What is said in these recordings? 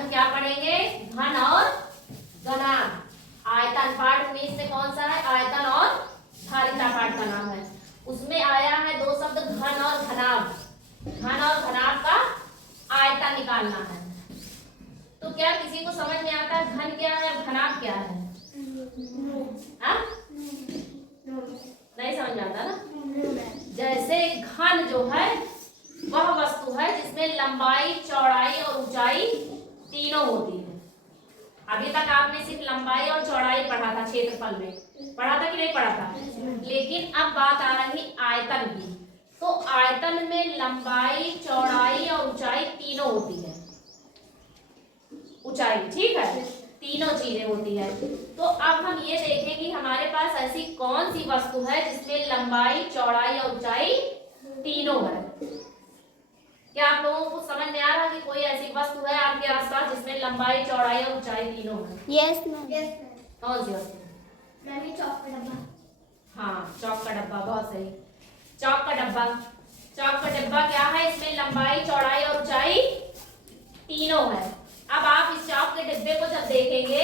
हम क्या पढ़ेंगे? घन और घनाभ। आयतन पाठ में से कौन सा है? आयतन और धारिता पाठ का नाम है। उसमें आया है दो शब्द घन और घनाभ। घन और घनाभ का आयतन निकालना है। तो क्या किसी को समझ में आता है घन क्या है और घनाभ क्या है? नहीं समझ में आता ना। जैसे घन जो है वह वस्तु है जिसमें लंबाई, चौड़ाई और ऊंचाई तीनों होती है। अभी तक आपने सिर्फ लंबाई और चौड़ाई पढ़ा था, क्षेत्रफल में पढ़ा था कि नहीं पढ़ा था? लेकिन अब बात आ रही आयतन की। तो आयतन में लंबाई, चौड़ाई और ऊंचाई तीनों होती है। ऊंचाई, ठीक है, तीनों चीजें होती है। तो अब हम ये देखें कि हमारे पास ऐसी कौन सी वस्तु है जिसमें लंबाई, चौड़ाई और ऊंचाई तीनों है। क्या आप लोगों को समझ में आ रहा है कि कोई ऐसी वस्तु है आपके आसपास जिसमें लंबाई, चौड़ाई और ऊंचाई तीनों है? Yes ma'am. कौन सी वस्तु? चौक का डब्बा। हाँ, चौक का डब्बा, बहुत सही। चौक का डब्बा। चौक का डब्बा क्या है? इसमें लंबाई, चौड़ाई और ऊंचाई तीनों है। अब आप इस चौक के डिब्बे को जब देखेंगे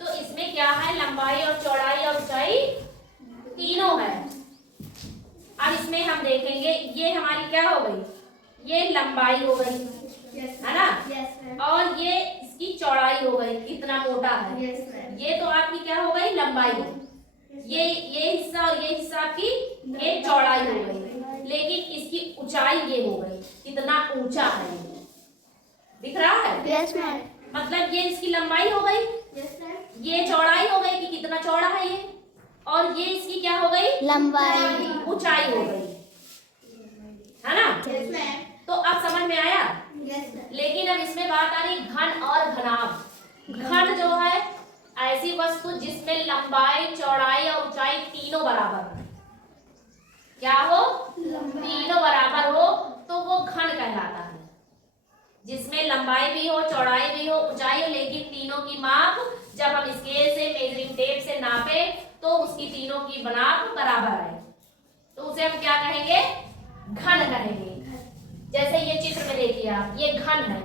तो इसमें क्या है? लंबाई और चौड़ाई और ऊंचाई तीनों है। अब इसमें हम देखेंगे ये हमारी क्या हो गई? ये लंबाई हो गई, है ना? और ये इसकी चौड़ाई हो गई, इतना मोटा है। ये तो आपकी क्या हो गई? लंबाई। ये हिस्सा और ये हिस्सा आपकी एक चौड़ाई हो गई। लेकिन इसकी ऊंचाई ये हो गई, कितना ऊंचा है, दिख रहा है? Yes ma'am. मतलब ये इसकी लंबाई हो गई, ये चौड़ाई हो गई कि कितना चौड़ा है ये, और ये इसकी क्या हो गई? लंबाई। ऊंचाई हो गई, है ना? तो अब समझ में आया? लेकिन अब इसमें बात आ रही घन और घनाभ। घन जो है ऐसी वस्तु जिसमें लंबाई, चौड़ाई और ऊंचाई तीनों बराबर हो। क्या हो? तीनों बराबर हो तो वो घन कहलाता है। जिसमें लंबाई भी हो, चौड़ाई भी हो, ऊंचाई हो, लेकिन तीनों की माप जब हम स्केल से, मेजरिंग टेप से नापे तो उसकी तीनों की नाप बराबर है, तो उसे हम क्या कहेंगे? घन कहेंगे। जैसे ये चित्र में देखिए आप, ये घन है।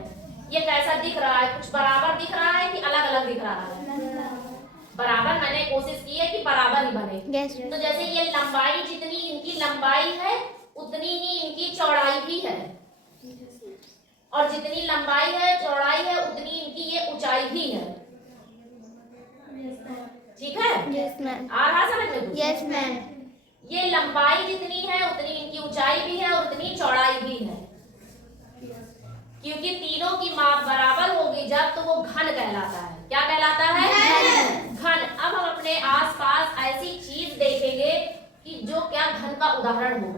ये कैसा दिख रहा है? कुछ बराबर दिख रहा है कि अलग अलग दिख रहा है? बराबर। मैंने कोशिश की है कि बराबर ही बने। yes. तो जैसे ये लंबाई, जितनी इनकी लंबाई है उतनी ही इनकी चौड़ाई भी है, और जितनी लंबाई है, चौड़ाई है, उतनी इनकी ये ऊंचाई भी है। ठीक है? Yes ma'am. आ रहा समझ में? Yes ma'am. ये लंबाई जितनी है उतनी इनकी ऊंचाई भी है और उतनी चौड़ाई भी है। क्योंकि तीनों की माप बराबर होगी जब, तो वो घन कहलाता है। क्या कहलाता है? घन। अब हम अपने आसपास ऐसी चीज देखेंगे कि जो क्या घन का उदाहरण हो,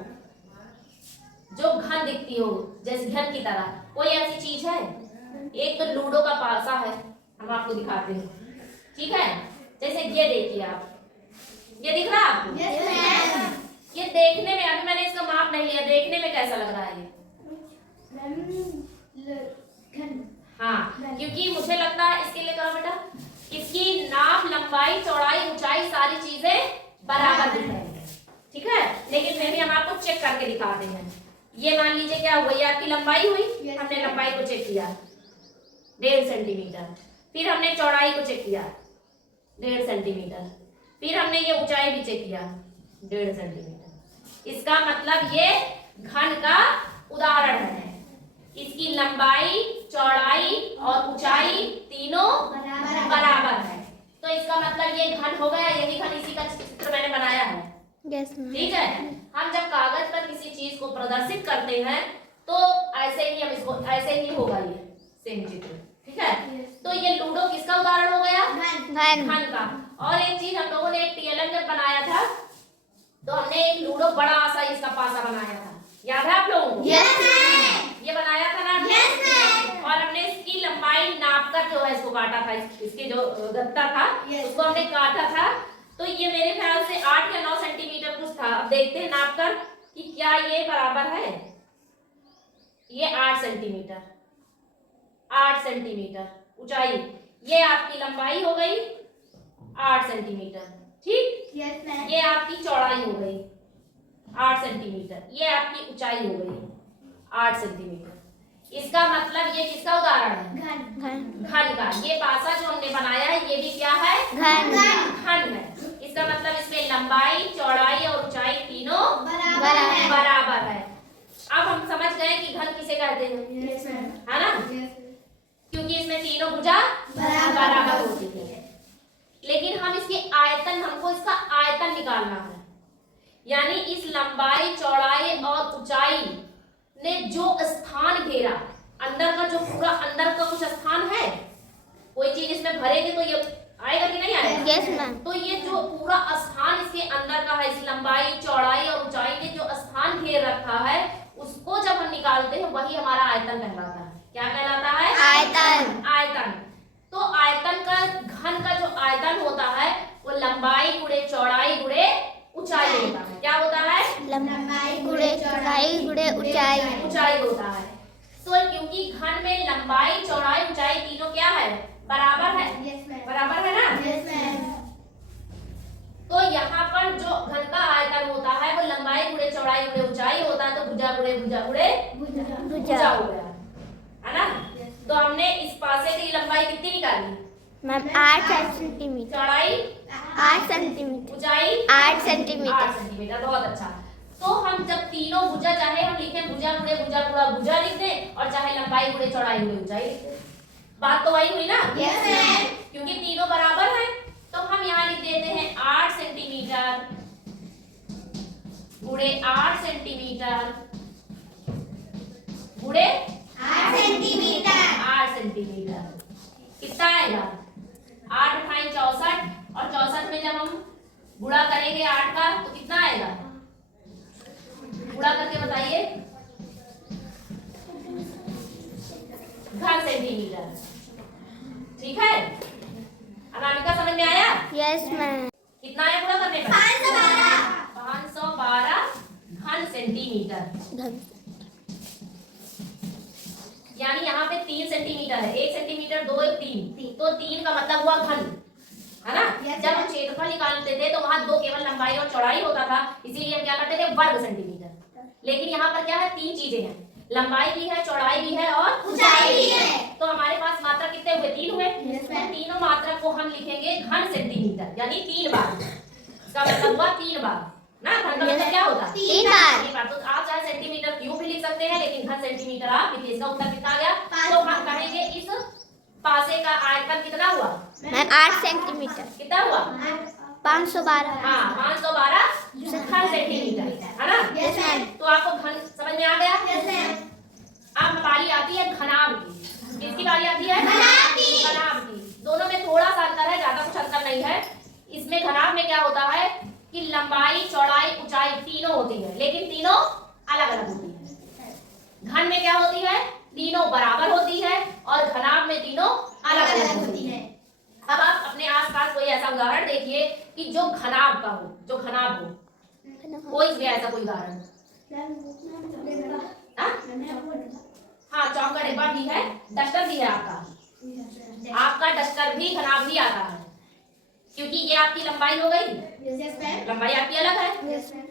जो घन दिखती हो, जैसे घन की तरह। कोई ऐसी चीज है? एक तो लूडो का पासा है, हम आपको दिखाते हैं, ठीक है? जैसे ये देखिए आप, ये दिख रहा है आपको? ये देखने में, अभी मैंने इसका माप नहीं लिया, देखने में कैसा लग रहा है ये? हाँ, क्योंकि मुझे लगता है, इसके लिए करो बेटा, इसकी नाप, लंबाई, चौड़ाई, ऊंचाई सारी चीजें बराबर दिख रही है, ठीक है? लेकिन फिर भी हम आपको चेक करके दिखाते हैं। ये मान लीजिए क्या हुआ? ये आपकी लंबाई हुई। हमने लंबाई को चेक किया 1.5 सेंटीमीटर। फिर हमने चौड़ाई को चेक किया 1.5 सेंटीमीटर। फिर हमने ये ऊंचाई भी चेक किया 1.5 सेंटीमीटर। इसका मतलब ये घन का उदाहरण है। इसकी लंबाई, चौड़ाई और ऊंचाई तीनों बराबर है, तो इसका मतलब ये घन हो गया। यही घन, इसी का चित्र मैंने बनाया है। Yes ma'am. ठीक है? हम जब कागज पर किसी चीज को प्रदर्शित करते हैं तो ऐसे ही हम इसको, ऐसे ही होगा ये सेम चित्र, ठीक है? तो ये लूडो किसका उदाहरण हो गया? घन का। और एक चीज, हम लोगों ने एक टीएलएम जब बनाया था तो हमने एक लूडो बड़ा सा इसका पासा बनाया था, याद है आप लोगों को? ये बनाया था ना? और हमने इसकी लंबाई नाप कर जो है इसको काटा था, इसके जो गत्ता था उसको हमने काटा था। तो ये मेरे ख्याल से 8 या 9 सेंटीमीटर कुछ था। अब देखते हैं नाप कर कि क्या ये बराबर है। ये 8 सेंटीमीटर, 8 सेंटीमीटर ऊंचाई। ये आपकी लंबाई हो गई 8 सेंटीमीटर, ठीक? ये आपकी चौड़ाई हो गई 8 सेंटीमीटर। ये आपकी ऊंचाई हो गई 8 सेंटीमीटर। इसका मतलब ये किसका उदाहरण है? घन। घेरा। ये पासा जो हमने बनाया है ये भी क्या है? घन घन है। इसका मतलब इसमें लंबाई, चौड़ाई और ऊंचाई तीनों बराबर है। अब हम समझ गए कि घन किसे कहते हैं, है ना? क्योंकि इसमें तीनों भुजा बराबर होती है। लेकिन हम इसकी आयतन, हमको इसका आयतन निकालना है, यानी इस लंबाई, चौड़ाई और ऊंचाई ने जो स्थान घेरा, अंदर का जो पूरा अंदर का कुछ स्थान है, कोई चीज इसमें भरेंगे तो ये आएगा कि नहीं आएगा? Yes ma'am. तो ये जो पूरा स्थान इसके अंदर का है, इस लंबाई, चौड़ाई और ऊंचाई ने जो स्थान घेर रखा है, उसको जब हम निकालते हैं वही हमारा आयतन कहलाता है। क्या कहलाता है? आयतन। आयतन। तो आयतन का, घन का जो आयतन होता है वो लंबाई गुणे चौड़ाई गुणे ऊंचाई होता है। क्या होता है? लंबाई गुणे चौड़ाई गुणे ऊंचाई होता है। तो क्योंकि घन में लंबाई, चौड़ाई, ऊंचाई तीनों क्या है? बराबर है। बराबर है ना? तो यहाँ पर जो घन का आयतन होता है वो लंबाई गुणे चौड़ाई गुणे ऊंचाई होता है। तो भुजा गुणे भुजा गुणे भुजा हो गया, है ना? तो हमने इस पासे की लंबाई कितनी निकाली मैम? 8 सेंटीमीटर। चौड़ाई 8 सेंटीमीटर। ऊंचाई 8 सेंटीमीटर। 8 सेंटीमीटर। बहुत अच्छा। तो हम जब तीनों भुजा, चाहे हम लिखें भुजा गुणे भुजा गुणा भुजा लिख दें और चाहे लंबाई गुणे चौड़ाई गुणे ऊंचाई लिख दें, बात तो वही हुई ना? Yes ma'am. क्योंकि तीनों बराबर हैं। तो हम यहाँ लिख देते हैं 8 सेंटीमीटर गुणे 8 सेंटीमीटर गुणे 8 सेंटीमीटर। 8 सेंटीमीटर कितना आएगा? 8 × 64 और 64 में जब हम गुणा करेंगे 8 का तो कितना आएगा? गुणा करके बताइए। घन सेंटीमीटर। ठीक है? अनामिका समझ में आया? Yes ma'am. कितना है गुणा करने का? 512 घन सेंटीमीटर। यानी यहाँ पे 3 सेंटीमीटर है। 1 सेंटीमीटर, 2, 3, तो 3 का मतलब हुआ घन, है ना? जब हम क्षेत्रफल निकालते थे तो वहां 2 केवल लंबाई और चौड़ाई होता था, इसीलिए हम क्या करते थे? वर्ग सेंटीमीटर। लेकिन यहाँ पर क्या है? 3 चीजें हैं, लंबाई भी है, चौड़ाई भी है और ऊंचाई भी है। तो हमारे पास मात्रक कितने हुए? 3 हुए। तीनों मात्रक को हम लिखेंगे घन सेंटीमीटर, यानी 3 बार। इसका मतलब हुआ 3 बार ना? घन का मतलब क्या होता है? 3 बार। तो आप चाहे सेंटीमीटर क्यूब भी लिख सकते हैं, लेकिन घन सेंटीमीटर आप लिखिए। इसका उत्तर कितना आ गया? तो हम कहेंगे इस पासे का आयतन कितना हुआ? Ma'am 8 centimetre. कितना हुआ? 512। हाँ, 512 घन सेंटीमीटर, है ना? Yes ma'am. तो आपको घन समझ में आ गया? Yes ma'am. अब बारी आती है घनाभ की। किसकी बारी आती है? घनाभ की। घनाभ की। दोनों में थोड़ा सा अंतर है, ज्यादा कुछ अंतर नहीं है। इसमें घनाभ में क्या होता है कि लंबाई, चौड़ाई, ऊंचाई तीनों होती है, लेकिन तीनों अलग अलग होती है। घन में क्या होती है? तीनों बराबर होती है और घनाभ में तीनों अलग अलग होती है। अब आप अपने आसपास कोई ऐसा उदाहरण देखिए कि जो घनाभ का हो, जो घनाभ हो, कोई भी ऐसा कोई उदाहरण। हाँ, चौक का डिब्बा भी है, डस्टर भी है आपका। आपका डस्टर भी घनाभ ही आता है, क्योंकि ये आपकी लंबाई हो गई, लंबाई आपकी अलग है।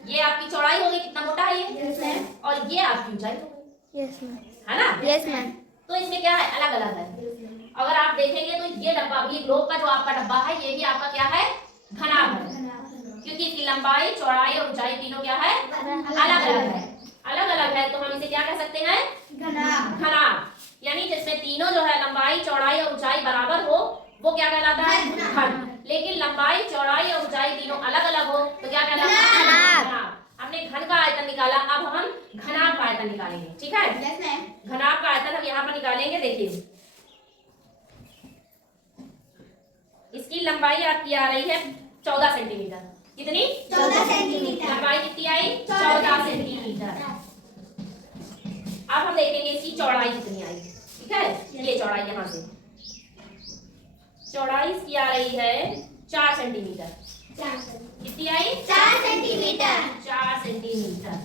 ये आपकी चौड़ाई हो गई, कितना मोटा है ये, और ये आपकी ऊंचाई हो गई, यस मैम। है ना? Yes ma'am. तो इसमें क्या है? अलग अलग है। अगर आप देखेंगे तो ये डब्बा भी, ग्लोब का जो आपका डब्बा है, ये भी आपका क्या है? घनाभ है, क्योंकि इसकी लंबाई, चौड़ाई और ऊंचाई तीनों क्या है? अलग अलग है। अलग अलग है तो हम इसे क्या कह सकते हैं? घनाभ। यानी जिसमें तीनों जो है लंबाई, चौड़ाई और ऊंचाई बराबर हो, वो क्या कहलाता है? घन। लेकिन लंबाई, चौड़ाई और ऊंचाई तीनों अलग अलग हो तो क्या कहलाता है? घनाभ। हमने घन का आयतन निकाला, अब हम घनाभ का आयतन निकालेंगे। ठीक है? घनाभ का आयतन हम यहाँ पर निकालेंगे। देखिए, इसकी लंबाई आपकी आ रही है 14 सेंटीमीटर। कितनी? 14 सेंटीमीटर। लंबाई कितनी आई? 14 सेंटीमीटर। अब हम देखेंगे इसकी चौड़ाई कितनी आई। ठीक है? ये चौड़ाई यहाँ से, चौड़ाई इसकी आ रही है 4 सेंटीमीटर। कितनी आई? 4 सेंटीमीटर। 4 सेंटीमीटर।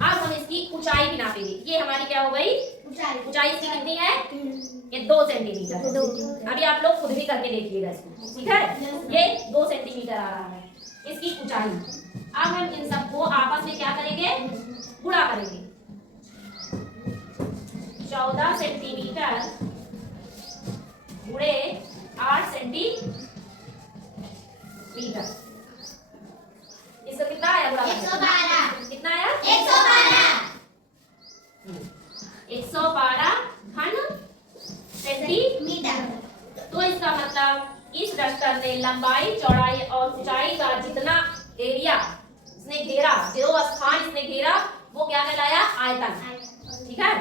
अब हम इसकी ऊंचाई भी नापेंगे। ये हमारी क्या हो गई? ऊंचाई इसकी कितनी है? ये 2 सेंटीमीटर। अभी आप लोग खुद भी करके देखिएगा इसको। ठीक है? ये 2 सेंटीमीटर आ रहा है इसकी ऊंचाई। अब हम इन सबको आपस में क्या करेंगे? गुणा करेंगे। 14 सेंटीमीटर डस्टर ने लंबाई, चौड़ाई और ऊंचाई का जितना एरिया इसने घेरा, जो स्थान इसने घेरा, वो क्या कहलाया? आयतन। ठीक है,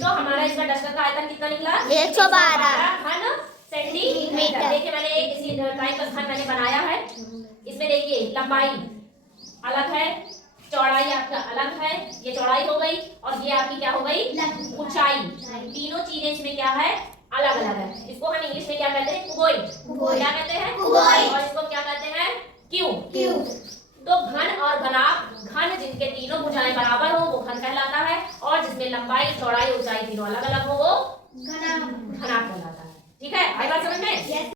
तो हमारा इसका डस्टर का आयतन कितना निकला? 112 घन सेंटीमीटर। देखिए मैंने एक इसी टाइप का घन मैंने बनाया है। इसमें देखिए लंबाई अलग है, चौड़ाई आपका अलग है, ये चौड़ाई हो गई, और ये आपकी क्या हो गई? ऊंचाई। तीनों चीजें इसमें क्या है? अलग अलग है। इसको हम इंग्लिश में क्या कहते हैं? कुबोइड। क्या कहते हैं? कुबोइड। और इसको क्या कहते हैं? क्यूब। तो घन और घनाभ, घन जिनके तीनों भुजाएं बराबर हो वो घन कहलाता है, और जिसमें लंबाई, चौड़ाई, ऊंचाई तीनों अलग अलग हो वो घनाभ कहलाता है। ठीक है, आई बात समझ में?